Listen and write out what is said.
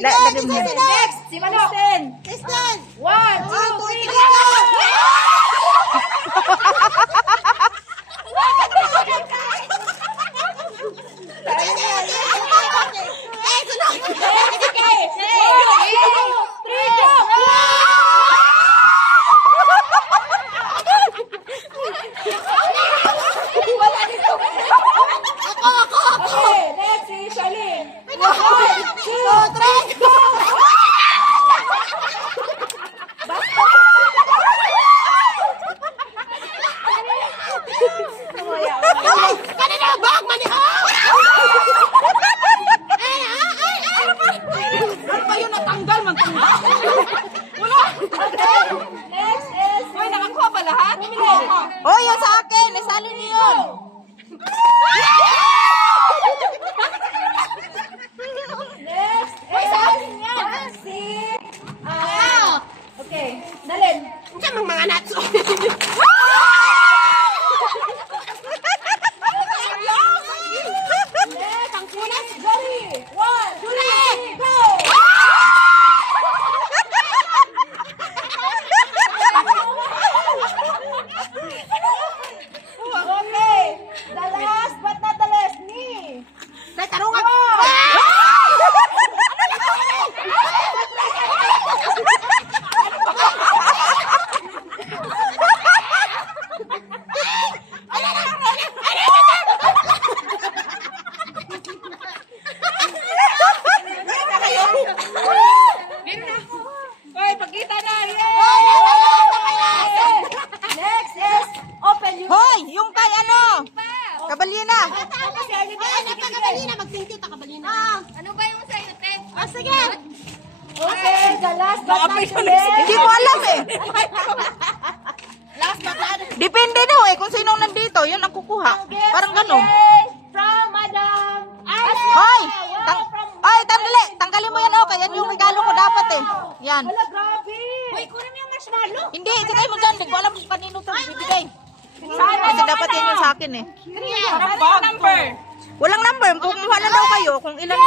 Next, si Kristen. Kristen! 1, 2, 3, go! Okay, next si Charlene. 1, 2, 3, go! Kanina bag manihang! Ano ba yun? Natanggal man tanggal. Wala. Okay. Next is... Uy, nakakuha ba lahat? Oh, yun sa akin! Isali niyo yun! Next is... Si... Okay. Dalin. Ang mga nuts! Next. Ang kunas. Jory. 1, 2, 3, go! Okay. The last but not the least, me. Sa tarungan! Hoy, pagkita na. Next is open your... Hoy! Yung kay ano? Kabalina! Kabalina, mag-thank you ta Kabalina. Ano ba yung sa'yo, te? Sige! Okay, the last but not the least. Hindi ko alam eh. Last but not the least. Depende daw eh kung sinong nandito. Yun ang kukuha. Parang gano'n. From Madam Hoy! Ay, tanggalin mo yan oh. Kaya yung regalo ko dapat eh. Yan. Wala, grabe. Uy, kunin mo yung marshmallow. Hindi, sigay mo dyan. Hindi ko alam kung kanino ito bibigay. Sana Kasi dapat yan yung sa akin eh. Ano yung number? Walang number. Kumuha na daw kayo kung ilan.